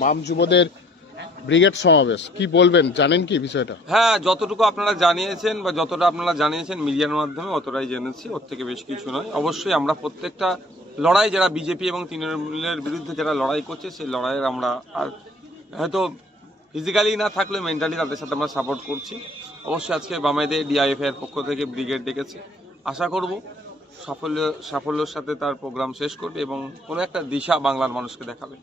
বাম যুবদের ব্রিগেড সমাবেশ, কি বলবেন, জানেন কি বিষয়টা? হ্যাঁ, যতটুকু আপনারা জানিয়েছেন বা যতটা আপনারা জানিয়েছেন মিডিয়ার মাধ্যমে অতটাই জেনেছি, ওর থেকে বেশ কিছু নয়। অবশ্যই আমরা প্রত্যেকটা লড়াই যারা বিজেপি এবং তৃণমূলের বিরুদ্ধে যারা লড়াই করছে সেই লড়াইয়ের আমরা আর হয়তো ফিজিক্যালি না থাকলে মেন্টালি তাদের সাথে আমরা সাপোর্ট করছি। অবশ্যই আজকে বামেদের ডিআইএফআই এর পক্ষ থেকে ব্রিগেড ডেকেছে, আশা করব সাফল্যের সাথে তার প্রোগ্রাম শেষ করবে এবং কোনো একটা দিশা বাংলার মানুষকে দেখাবে।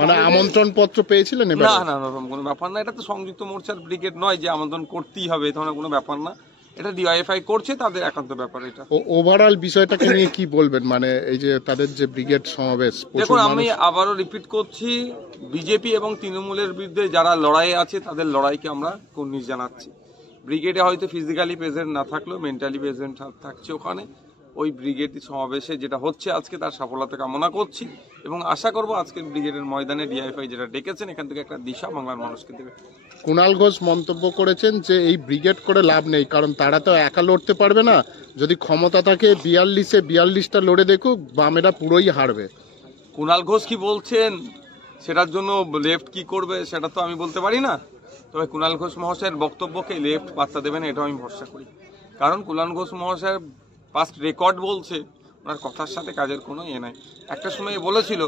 মানে আমন্ত্রণ পত্র পেয়েছিলেন? না না, ওরকম কোনো ব্যাপার না। এটা তো সংযুক্ত মোর্চার ব্রিগেড নয় যে আমন্ত্রণ করতেই হবে, এই ধরনের কোনো ব্যাপার না। এটা ডিআইএফআই করছে, তাদের একান্ত ব্যাপার এটা। ওভারঅল বিষয়টাকে নিয়ে কি বলবেন, মানে এই যে তাদের যে ব্রিগেড সমাবেশ? দেখুন, আমি আবারও রিপিট করছি, বিজেপি এবং তৃণমূলের বিরুদ্ধে যারা লড়াই আছে তাদের লড়াইকে আমরা কুর্নিশ জানাচ্ছি। ব্রিগেডে হয়তো ফিজিক্যালি প্রেজেন্ট না থাকলেও মেন্টালি প্রেজেন্ট থাকছে ওখানে। ওই ব্রিগেড সমাবেশে যেটা হচ্ছে আজকে তার সফলতা কামনা করছি এবং আশা করব আজকের ব্রিগেডের ময়দানে ডিআইএফআই যেটা ডেকেছেন এখান থেকে একটা দিশা বাংলার মানুষকে দেবে। কুণাল ঘোষ মন্তব্য করেছেন যে এই ব্রিগেড করে লাভ নেই, কারণ তারা তো একা লড়তে পারবে না, যদি ক্ষমতা থাকে 42টা লড়ে দেখুক, বামেরা পুরোই হারবে। কুণাল ঘোষ কি বলছেন সেটার জন্য লেফট কি করবে সেটা তো আমি বলতে পারি না, তবে কুণাল ঘোষ মহাশয়ের বক্তব্যকে লেফট পাত্তা দেবেন এটাও আমি ভরসা করি। কারণ কুণাল ঘোষ মহাশয়ের পাস্ট রেকর্ড বলছে ওনার কথার সাথে কাজের কোনো নাই। একটা সময় বলেছিল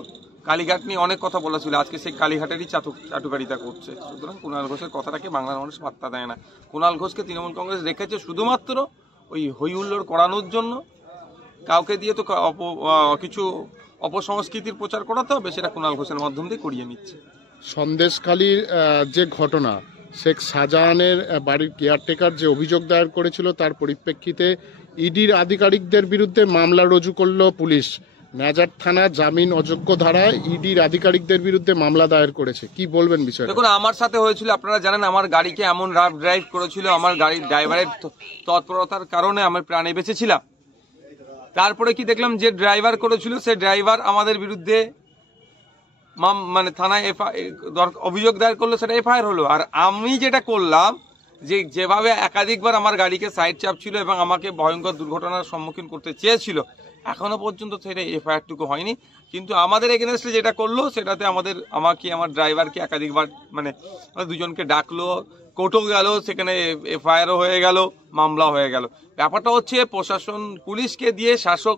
কালীঘাট নিয়ে অনেক কথা বলেছিল, আজকে সেই কালীঘাটেরই চাটুকারিতা করছে। সুতরাং কুণাল ঘোষের কথাটাকে বাংলার মানুষ পাত্তা দেয় না। কুণাল ঘোষকে তৃণমূল কংগ্রেস রেখেছে শুধুমাত্র ওই হই হুল্লোড় করানোর জন্য। কাউকে দিয়ে তো কিছু অপসংস্কৃতির প্রচার করাতে হবে, সেটা কুণাল ঘোষের মাধ্যম দিয়ে করিয়ে নিচ্ছে। সন্দেশখালীর যে ঘটনা, শেখ শাহজাহানের বাড়ির কেয়ারটেকার যে অভিযোগ দায়ের করেছিল তার পরিপ্রেক্ষিতে ইডির আধিকারিকদের বিরুদ্ধে মামলা রুজু করল পুলিশ। নাজার থানা জামিন অযোগ্য ধারায় ইডির আধিকারিকদের বিরুদ্ধে মামলা দায়ের করেছে, কি বলবেন বিষয়টা? দেখুন, আমার সাথে হয়েছিল, আপনারা জানেন, আমার গাড়িকে এমন রাফ ড্রাইভ করেছিল, আমার গাড়ির ড্রাইভারের তৎপরতার কারণে আমি প্রাণে বেঁচেছিলাম। তারপরে কি দেখলাম, যে ড্রাইভার করেছিল সে ড্রাইভার আমাদের বিরুদ্ধে মানে থানায় অভিযোগ দায়ের করলো, সেটা এফআইআর হলো। আর আমি যেটা করলাম, যেভাবে একাধিকবার আমার গাড়িকে সাইড চাপছিল এবং আমাকে ভয়ঙ্কর দুর্ঘটনার সম্মুখীন করতে চেয়েছিল, এখনো পর্যন্ত সেটা এফআইআরটুকু হয়নি। কিন্তু আমাদের এগেনস্টে যেটা করলো সেটাতে আমাকে আমার ড্রাইভারকে একাধিকবার মানে দুজনকে ডাকলো, কোর্টও গেল, সেখানে এফআইআরও হয়ে গেল, মামলা হয়ে গেল। ব্যাপারটা হচ্ছে প্রশাসন পুলিশকে দিয়ে শাসক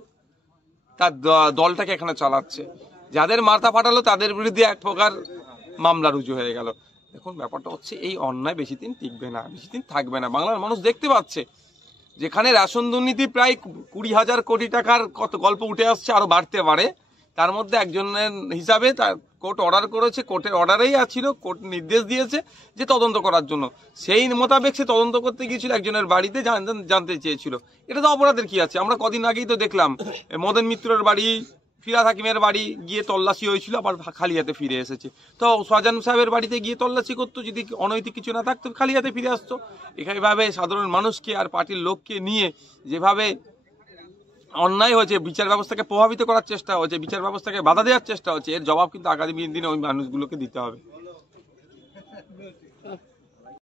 তার দলটাকে এখানে চালাচ্ছে। যাদের মাথা ফাটালো তাদের বিরুদ্ধে এক প্রকার মামলা রুজু হয়ে গেল। দেখুন, ব্যাপারটা হচ্ছে এই অন্যায় বেশি দিন টিকবে না, বেশি দিন থাকবে না। বাংলার মানুষ দেখতে পাচ্ছে যেখানে রেশন দুর্নীতি প্রায় 20,000 কোটি টাকার কত গল্প উঠে আসছে, আরো বাড়তে পারে। তার মধ্যে একজনের হিসাবে তার কোর্ট অর্ডার করেছে, কোর্টের অর্ডারেই ছিল, কোর্ট নির্দেশ দিয়েছে যে তদন্ত করার জন্য। সেই মোতাবেক সে তদন্ত করতে গিয়েছিল, একজনের বাড়িতে জানতে চেয়েছিল। এটা তো অপরাধের কি আছে? আমরা কদিন আগেই তো দেখলাম মদন মিত্রের বাড়ি, ফিরাদ হাকিমের বাড়ি গিয়ে তল্লাশি হয়েছিল, আবার খালি হাতে ফিরে এসেছে। তো শাহজাহান সাহেবের বাড়িতে গিয়ে তল্লাশি করতো, যদি অনৈতিক কিছু না থাকতো খালি হাতে ফিরে আসতো। এভাবে সাধারণ মানুষকে আর পার্টির লোককে নিয়ে যেভাবে অন্যায় হয়েছে, বিচার ব্যবস্থাকে প্রভাবিত করার চেষ্টা হচ্ছে, বিচার ব্যবস্থাকে বাধা দেওয়ার চেষ্টা হচ্ছে, এর জবাব কিন্তু আগামী দিনে ওই মানুষগুলোকে দিতে হবে।